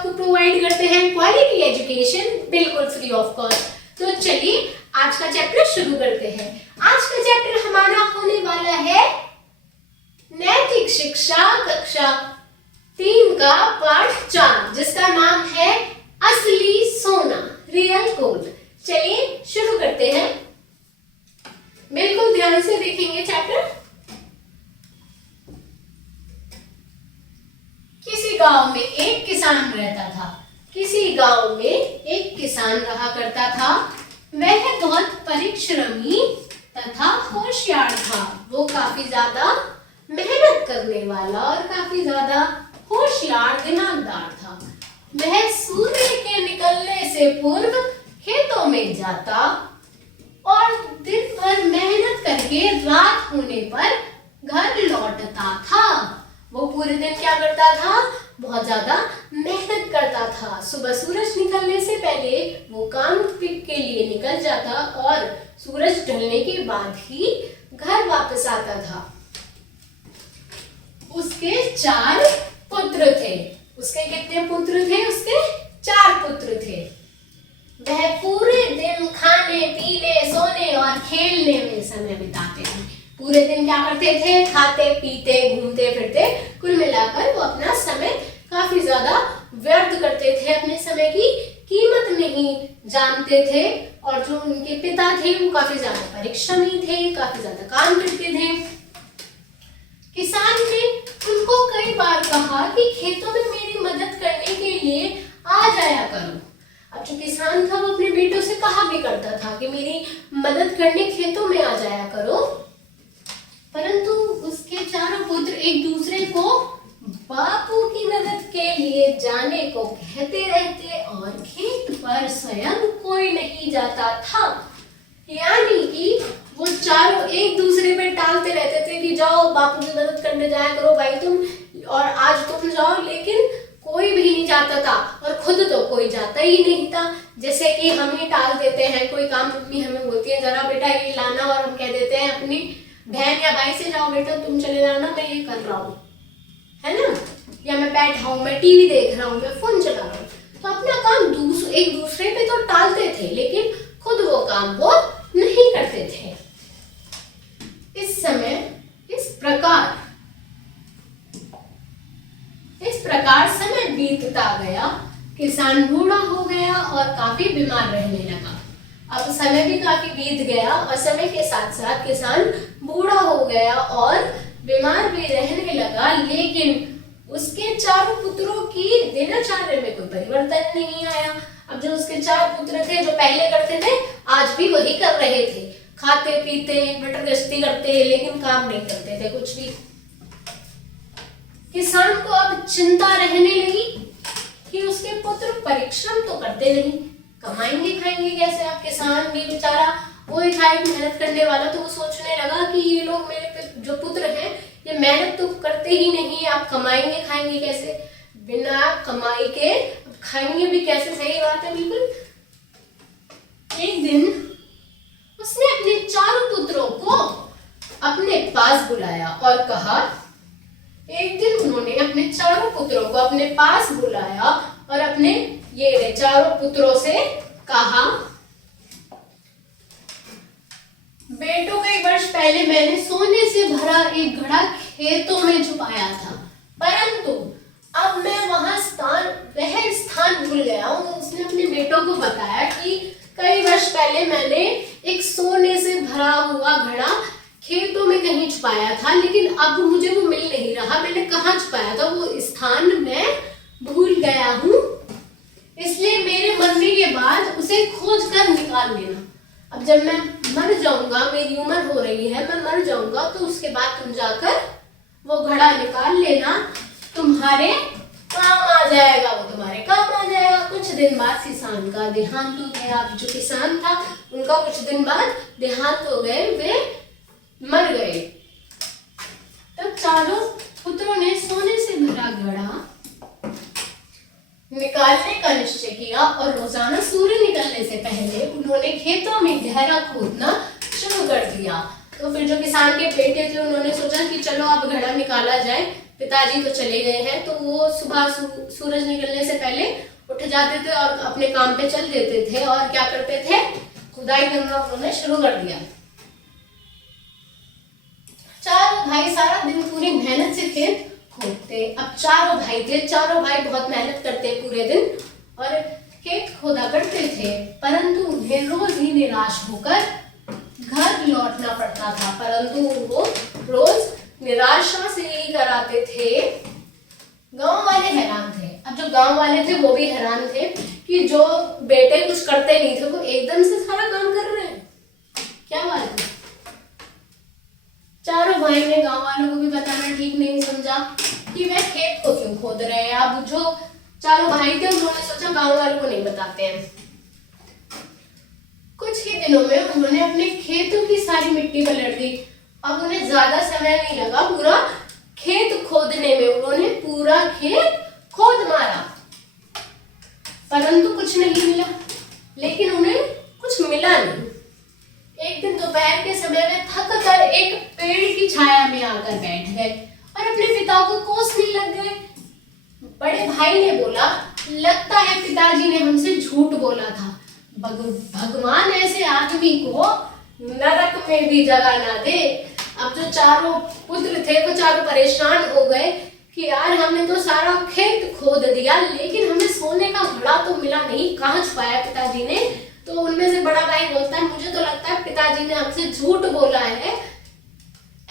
आपको प्रोवाइड करते हैं क्वालिटी एजुकेशन बिल्कुल फ्री ऑफ कॉस्ट। तो चलिए आज का चैप्टर शुरू करते हैं। आज का चैप्टर हमारा होने वाला है नैतिक शिक्षा कक्षा 3 का पाठ 4, जिसका नाम है असली सोना, रियल गोल्ड। चलिए शुरू करते हैं। बिल्कुल ध्यान से देखेंगे चैप्टर। किसी गांव में एक किसान रहता था। किसी गांव में एक किसान रहा करता था। वह बहुत परिश्रमी तथा होशियार था। वो काफी ज्यादा मेहनत करने वाला और काफी ज्यादा होशियार दिमागदार था। वह सूर्य के निकलने से पूर्व खेतों में जाता और दिन भर मेहनत करके रात होने पर घर लौटता था। वो पूरे दिन क्या करता था? बहुत ज्यादा मेहनत करता था। सुबह सूरज निकलने से पहले वो काम के लिए निकल जाता और सूरज ढलने के बाद ही घर वापस आता था। उसके 4 पुत्र थे। उसके कितने पुत्र थे? उसके 4 पुत्र थे। वह पूरे दिन खाने पीने सोने और खेलने में समय बिताते थे। पूरे दिन क्या करते थे? खाते पीते घूमते फिरते, कुल मिलाकर वो अपना समय काफी ज्यादा व्यर्थ करते थे। अपने समय की कीमत नहीं जानते थे। और जो उनके पिता थे वो काफी ज्यादा परिश्रमी थे, काफी ज्यादा काम करते थे। किसान ने उनको कई बार कहा कि खेतों में मेरी मदद करने के लिए आ जाया करो। अब जो किसान था वो अपने बेटों से कहा भी करता था कि मेरी मदद करने खेतों में आ जाया करो, परंतु उसके 4 पुत्र एक दूसरे को बापू की मदद के लिए जाने को कहते रहते और खेत पर स्वयं कोई नहीं जाता था। यानी कि वो चारों एक दूसरे पे टालते रहते थे कि जाओ बापू की मदद करने जाया करो भाई तुम, और आज तुम जाओ, लेकिन कोई भी नहीं जाता था। और खुद तो कोई जाता ही नहीं था। जैसे कि हम ही टाल देते हैं कोई काम, मम्मी हमें बोलती है जरा बेटा ये लाना, और हम कह देते हैं अपनी बहन या भाई से जाओ बेटा तुम चले जाना, मैं ये कर रहा हूँ, है ना, या मैं बैठा हूँ, मैं टीवी देख रहा हूँ, मैं फोन चला रहा हूँ। तो अपना काम एक दूसरे पे तो टालते थे, लेकिन खुद वो काम वो नहीं करते थे। इस प्रकार समय बीतता गया। किसान बूढ़ा हो गया और काफी बीमार रहने लगा। अब समय भी काफी बीत गया और समय के साथ साथ किसान बूढ़ा हो गया और बीमार भी रहने लगा, लेकिन उसके 4 पुत्रों की दिनचर्या में कोई परिवर्तन नहीं आया। अब जो उसके 4 पुत्र थे जो पहले करते थे आज भी वही कर रहे थे, खाते पीते बटर गश्ती करते, लेकिन काम नहीं करते थे कुछ भी। किसान को अब चिंता रहने लगी कि उसके पुत्र परिश्रम तो करते नहीं, कमाएंगे खाएंगे कैसे। अब किसान भी बेचारा वही था एक मेहनत करने वाला, तो वो सोचने लगा कि ये लोग मेरे जो पुत्र हैं ये मेहनत तो करते ही नहीं, आप कमाएंगे खाएंगे कैसे, बिना कमाई के खाएंगे भी कैसे। सही बात है बिल्कुल। एक दिन उसने अपने 4 पुत्रों को अपने पास बुलाया और कहा, एक दिन उन्होंने अपने 4 पुत्रों को अपने पास बुलाया और अपने ये 4 पुत्रों से कहा, बेटों कई वर्ष पहले मैंने सोने से भरा एक घड़ा खेतों में छुपाया था, परंतु अब मैं वह स्थान भूल गया हूँ। उसने अपने बेटों को बताया कि कई वर्ष पहले मैंने एक सोने से भरा हुआ घड़ा खेतों में कहीं छुपाया था, लेकिन अब मुझे वो मिल नहीं रहा। मैंने कहाँ छुपाया था वो स्थान मैं भूल गया हूँ, इसलिए मेरे मरने के बाद उसे खोज कर निकाल लेना। अब जब मैं मर जाऊंगा, मेरी उम्र हो रही है, मैं मर जाऊंगा, तो उसके बाद तुम जाकर वो घड़ा निकाल लेना, तुम्हारे काम आ जाएगा, वो तुम्हारे काम आ जाएगा। कुछ दिन बाद किसान का देहांत हो गया। जो किसान था उनका कुछ दिन बाद देहांत हो गए, वे मर गए। तब 4 पुत्रों ने सोने से भरा घड़ा निकालने का निश्चय किया और रोजाना सूर्य निकलने से पहले उन्होंने खेतों में गहरा खोदना शुरू कर दिया। तो फिर जो किसान के बेटे थे उन्होंने सोचा कि चलो अब घड़ा निकाला जाए, पिताजी तो चले गए हैं। तो वो सुबह सूरज निकलने से पहले उठ जाते थे और अपने काम पे चल देते थे और क्या करते थे, खुदाई करना उन्होंने शुरू कर दिया। चारों भाई सारा दिन पूरी मेहनत से खेत खोदते। अब चारों भाई थे, चारों भाई बहुत मेहनत करते पूरे दिन और खेत खोदा करते थे, परंतु उन्हें रोज ही निराश होकर घर लौटना पड़ता था। परंतु वो रोज निराशा से यही कराते थे। गांव वाले हैरान थे। अब जो गांव वाले थे वो भी हैरान थे कि जो बेटे कुछ करते नहीं थे वो एकदम से सारा काम कर रहे हैं, क्या बात है। चारों भाई ने गांव वालों को भी बताना ठीक नहीं समझा कि वह खेत को क्यों खोद रहे हैं। अब जो चारों भाई थे उन्होंने सोचा गांव वालों को नहीं बताते हैं। कुछ ही दिनों में उन्होंने अपने खेतों की सारी मिट्टी पलट दी। अब उन्हें ज्यादा समय नहीं लगा, पूरा खेत खोदने में उन्होंने पूरा खेत खोद मारा, परंतु कुछ नहीं मिला। लेकिन उन्हें कुछ मिला नहीं। एक दिन दोपहर के समय में थक कर एक पेड़ की छाया में आकर बैठ गए और अपने पिता को कोसने लग गए। बड़े भाई ने बोला, लगता है पिताजी ने हमसे झूठ बोला था। भगवान ऐसे आदमी को नरक में भी जगह ना दे। अब जो चारों पुत्र थे वो चारों परेशान हो गए कि यार हमने तो सारा खेत खोद दिया लेकिन हमें सोने का घड़ा तो मिला नहीं, कहाँ छुपाया पिताजी ने। तो उनमें से बड़ा भाई बोलता है, मुझे तो लगता है पिताजी ने हमसे झूठ बोला है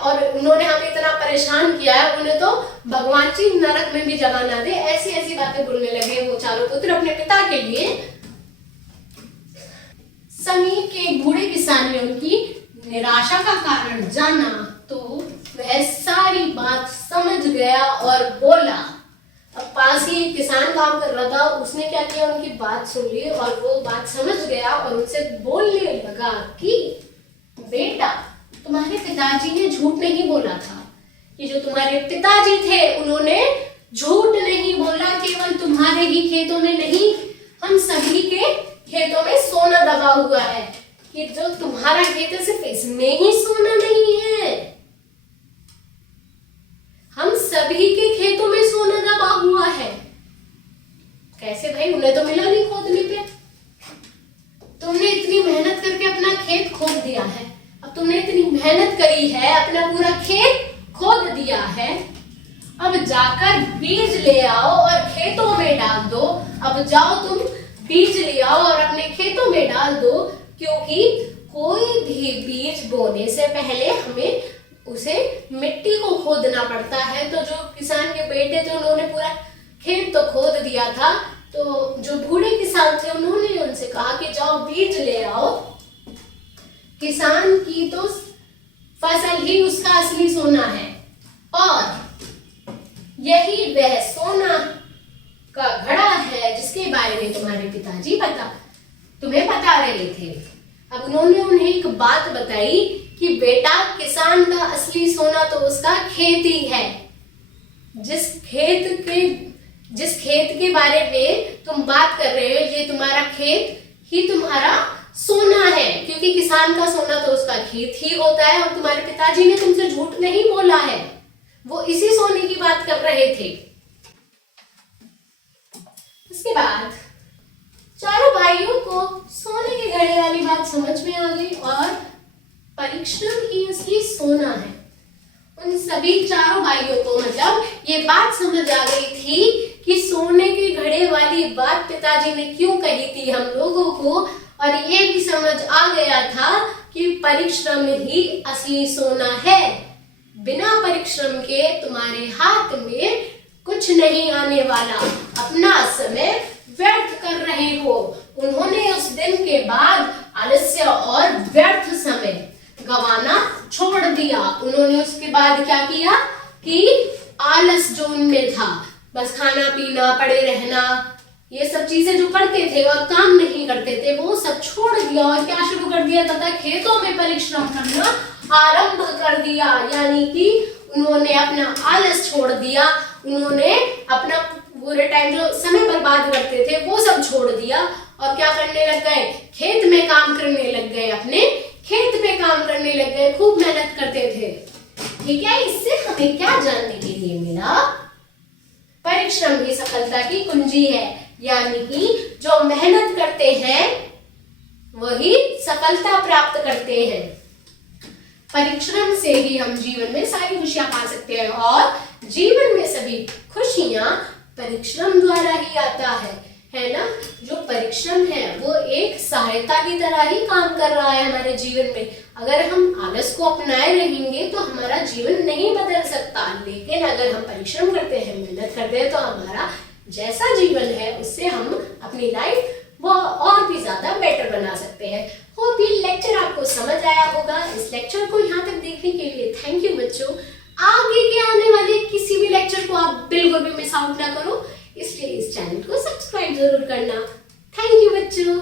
और उन्होंने हमें इतना परेशान किया है, उन्हें तो भगवान जी नरक में भी जगह ना दे। ऐसी ऐसी बातें बोलने लगे वो चारों पुत्र अपने पिता के लिए। समीप के एक बूढ़े किसान ने उनकी निराशा का कारण जाना तो वह सारी बात समझ गया और बोला। अब पास ही एक किसान काम कर रहा था, उसने क्या किया, उनकी बात सुन ली और वो बात समझ गया और उनसे बोलने लगा कि बेटा, तुम्हारे पिताजी ने झूठ नहीं बोला था। ये जो तुम्हारे पिताजी थे उन्होंने झूठ नहीं बोला। केवल तुम्हारे ही खेतों में नहीं, हम सभी के खेतों में सोना दबा हुआ है। कि जो तुम्हारा खेत है सिर्फ इसमें ही सोना नहीं है, हम सभी के खेतों में सोना दबा हुआ है। कैसे भाई, उन्हें तो मिला नहीं खोदने पे। तुमने इतनी मेहनत करके अपना खेत खोद दिया है, अब तुमने इतनी मेहनत करी है, अपना पूरा खेत खोद दिया है, अब जाकर बीज ले आओ और खेतों में डाल दो। अब जाओ तुम बीज ले आओ और अपने खेतों में डाल दो, क्योंकि कोई भी बीज बोने से पहले हमें उसे मिट्टी को खोदना पड़ता है। तो जो किसान के बेटे थे उन्होंने पूरा खेत तो खोद दिया था, तो जो बूढ़े किसान थे उन्होंने उनसे कहा कि जाओ बीज ले आओ। किसान की तो फसल ही उसका असली सोना है और यही वह सोना का घड़ा है जिसके बारे में तुम्हारे पिताजी तुम्हें बता रहे थे। अब उन्होंने उन्हें एक बात बताई कि बेटा, किसान का असली सोना तो उसका खेत ही है। जिस खेत के बारे में तुम बात कर रहे हो, ये तुम्हारा खेत ही तुम्हारा सोना है, क्योंकि किसान का सोना तो उसका खेत ही होता है और तुम्हारे पिताजी ने तुमसे झूठ नहीं बोला है, वो इसी सोने की बात कर रहे थे। इसके बाद चारों भाइयों को सोने के घड़े वाली बात समझ में आ गई और परिश्रम ही असली सोना है। उन सभी चारों भाइयों को मतलब ये बात समझ आ गई थी कि सोने के घड़े वाली बात पिताजी ने क्यों कही थी हम लोगों को, और ये भी समझ आ गया था कि परिश्रम ही असली सोना है। बिना परिश्रम के तुम्हारे हाथ में कुछ नहीं आने वाला, अपना समय व्यर्थ कर रहे हो। उन्होंने उस दिन के बाद आलस्य और व्यर्थ समय गंवाना छोड़ दिया। उन्होंने उसके बाद क्या किया कि आलस जो उनमें था, बस खाना पीना पड़े रहना, ये सब चीजें जो करते थे और काम नहीं करते थे, वो सब छोड़ दिया और क्या शुरू कर दिया, तथा खेतों में परिश्रम करना आरंभ कर दिया। यानी कि उन्होंने अपना आलस छोड़ दिया, उन्होंने अपना पूरे टाइम जो समय बर्बाद करते थे वो सब छोड़ दिया और क्या करने लग गए, खेत में काम करने लग गए, अपने खेत पे काम करने लग गए, खूब मेहनत करते थे। ठीक है, इससे हमें क्या जानने के लिए मिला, परिश्रम ही सफलता की कुंजी है, यानी कि जो मेहनत करते हैं वही सफलता प्राप्त करते हैं। परिश्रम से ही हम जीवन में सारी खुशियां पा सकते हैं और जीवन में सभी खुशियां परिश्रम द्वारा ही आता है ना। जो परिश्रम है वो एक सहायता की तरह ही काम कर रहा है हमारे जीवन में। अगर हम आलस को अपनाए रहेंगे तो हमारा जीवन नहीं बदल सकता, लेकिन अगर हम परिश्रम करते हैं, मेहनत करते हैं, तो हमारा जैसा जीवन है उससे हम अपनी लाइफ वो और भी ज्यादा बेटर बना सकते हैं। होप ये लेक्चर आपको समझ आया होगा। इस लेक्चर को यहाँ तक देखने के लिए थैंक यू बच्चों। आगे के आने वाले किसी भी लेक्चर को आप बिल्कुल भी मिस आउट ना करो, इसलिए इस चैनल को सब्सक्राइब जरूर करना। थैंक यू बच्चों।